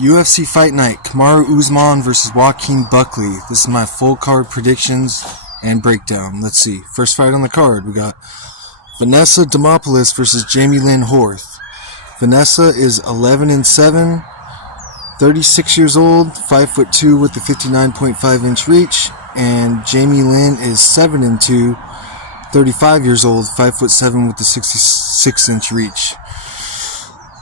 UFC Fight Night, Kamaru Usman versus Joaquin Buckley. This is my full card predictions and breakdown. Let's see. First fight on the card, we got Vanessa Demopoulos versus Jamie Lynn Horth. Vanessa is 11-7, 36 years old, 5'2" with the 59.5-inch reach, and Jamie Lynn is 7-2, 35 years old, 5'7" with the 66-inch reach.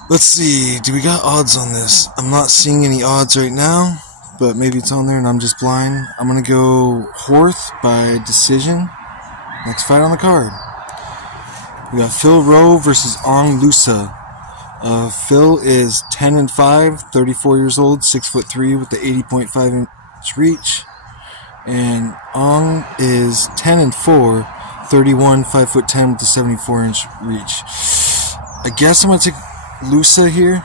Let's see, do we got odds on this? I'm not seeing any odds right now, but maybe it's on there and I'm just blind. I'm going to go Horth by decision. Next fight on the card. We got Phil Rowe versus Ong Lusa. Phil is 10-5, 34 years old, 6'3" with the 80.5-inch reach. And Ong is 10-4, 31, 5'10" with the 74-inch reach. I guess I'm going to take Lusa here,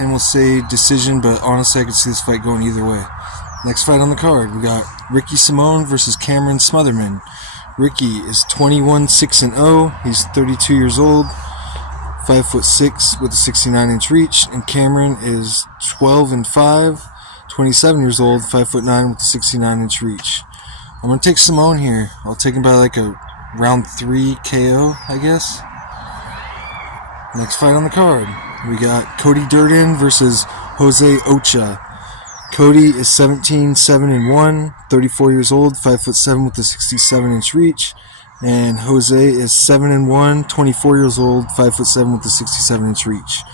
and we'll say decision, but honestly I could see this fight going either way. Next fight on the card, we got Ricky Simone versus Cameron Smotherman. Ricky is 21-6-0, he's 32 years old, 5'6" with a 69-inch reach, and Cameron is 12-5, 27 years old, 5'9" with a 69-inch reach. I'm going to take Simone here. I'll take him by like a round 3 KO, I guess. Next fight on the card, we got Cody Durden versus Jose Ocha. Cody is 17-7-1, 34 years old, 5'7" with a 67-inch reach. And Jose is 7-1, 24 years old, 5'7" with a 67-inch reach.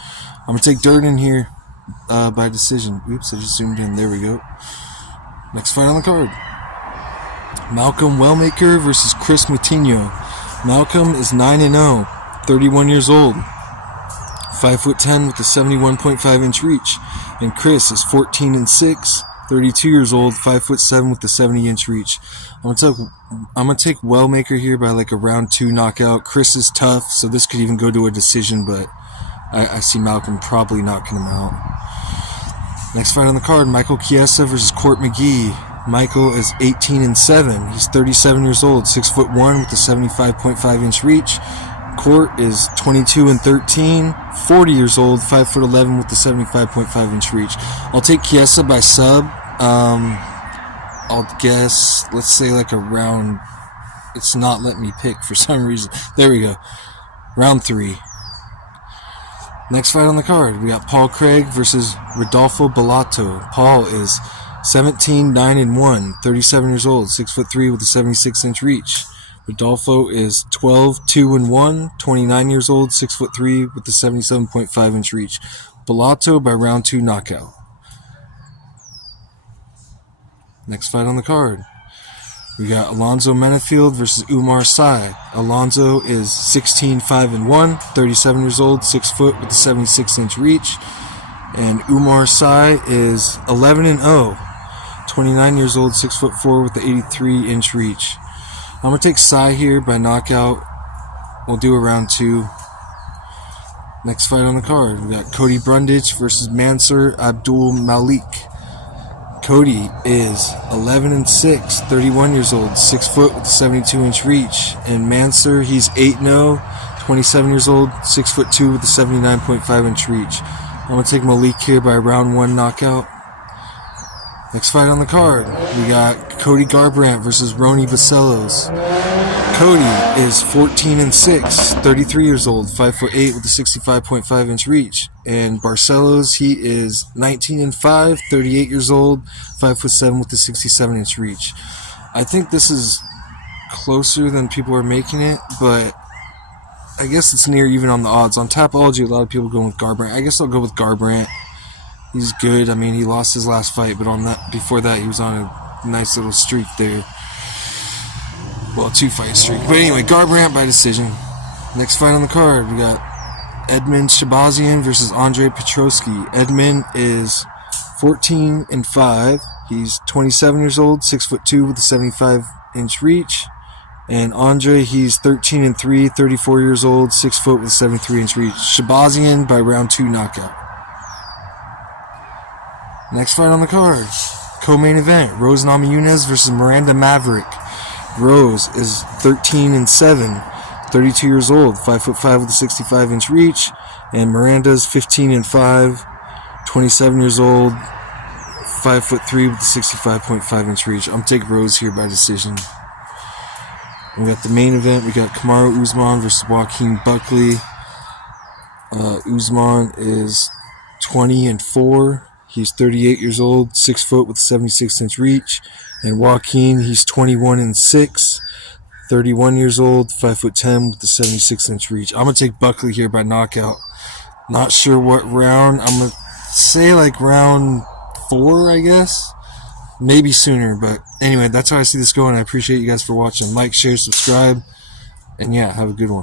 I'm going to take Durden here by decision. Oops, I just zoomed in. There we go. Next fight on the card. Malcolm Wellmaker versus Chris Moutinho. Malcolm is 9-0, 31 years old, 5'10" with a 71.5-inch reach. And Chris is 14-6, 32 years old, 5'7" with the 70-inch reach. I'm gonna take Wellmaker here by like a round 2 knockout. Chris is tough, so this could even go to a decision, but I see Malcolm probably knocking him out. Next fight on the card, Michael Chiesa versus Court McGee. Michael is 18-7. He's 37 years old, 6'1" with a 75.5-inch reach. Court is 22-13, 40 years old, 5'11" with the 75.5-inch reach. I'll take Chiesa by sub. I'll guess, let's say like a round. It's not letting me pick for some reason. There we go. Round 3. Next fight on the card, we got Paul Craig versus Rodolfo Bellato. Paul is 17-9-1, 37 years old, 6'3" with a 76-inch reach. Rodolfo is 12-2-1, 29 years old, 6'3" with the 77.5-inch reach. Bellato by round 2 knockout. Next fight on the card, we got Alonzo Menafield versus Umar Sy. Alonzo is 16-5-1, 37 years old, 6 foot with a 76-inch reach. And Umar Sy is 11-0, 29 years old, 6'4" with the 83-inch reach. I'm going to take Sy here by knockout. We'll do a round 2. Next fight on the card, we got Cody Brundage versus Mansour Abdul Malik. Cody is 11-6, 31 years old, 6 foot with a 72-inch reach. And Mansour, he's 8-0, 27 years old, 6'2" with a 79.5-inch reach. I'm going to take Malik here by round 1 knockout. Next fight on the card, we got Cody Garbrandt versus Rony Barcelos. Cody is 14-6, 33 years old, 5'8" with a 65.5-inch reach. And Barcelos, he is 19-5, 38 years old, 5'7" with a 67-inch reach. I think this is closer than people are making it, but I guess it's near even on the odds. On Tapology, a lot of people go with Garbrandt. I guess I'll go with Garbrandt. He's good. I mean, he lost his last fight, but before that, he was on a nice little streak there. Well, 2-fight streak. But anyway, Garbrandt by decision. Next fight on the card, we got Edmund Shabazian versus Andre Petrosky. Edmund is 14-5. He's 27 years old, 6'2" with a 75-inch reach. And Andre, he's 13-3, 34 years old, 6 foot with a 73-inch reach. Shabazian by round 2 knockout. Next fight on the card, co-main event, Rose Namajunas versus Miranda Maverick. Rose is 13-7, 32 years old, 5'5" with a 65-inch reach. And Miranda's 15-5, 27 years old, 5'3" with a 65.5-inch reach. I'm taking Rose here by decision. We got the main event. We got Kamaru Usman versus Joaquin Buckley. Usman is 20-4. He's 38 years old, 6 foot with a 76-inch reach. And Joaquin, he's 21-6, 31 years old, 5'10" with a 76-inch reach. I'm gonna take Buckley here by knockout. Not sure what round. I'm gonna say like round 4, I guess. Maybe sooner, but anyway, that's how I see this going. I appreciate you guys for watching. Like, share, subscribe, and yeah, have a good one.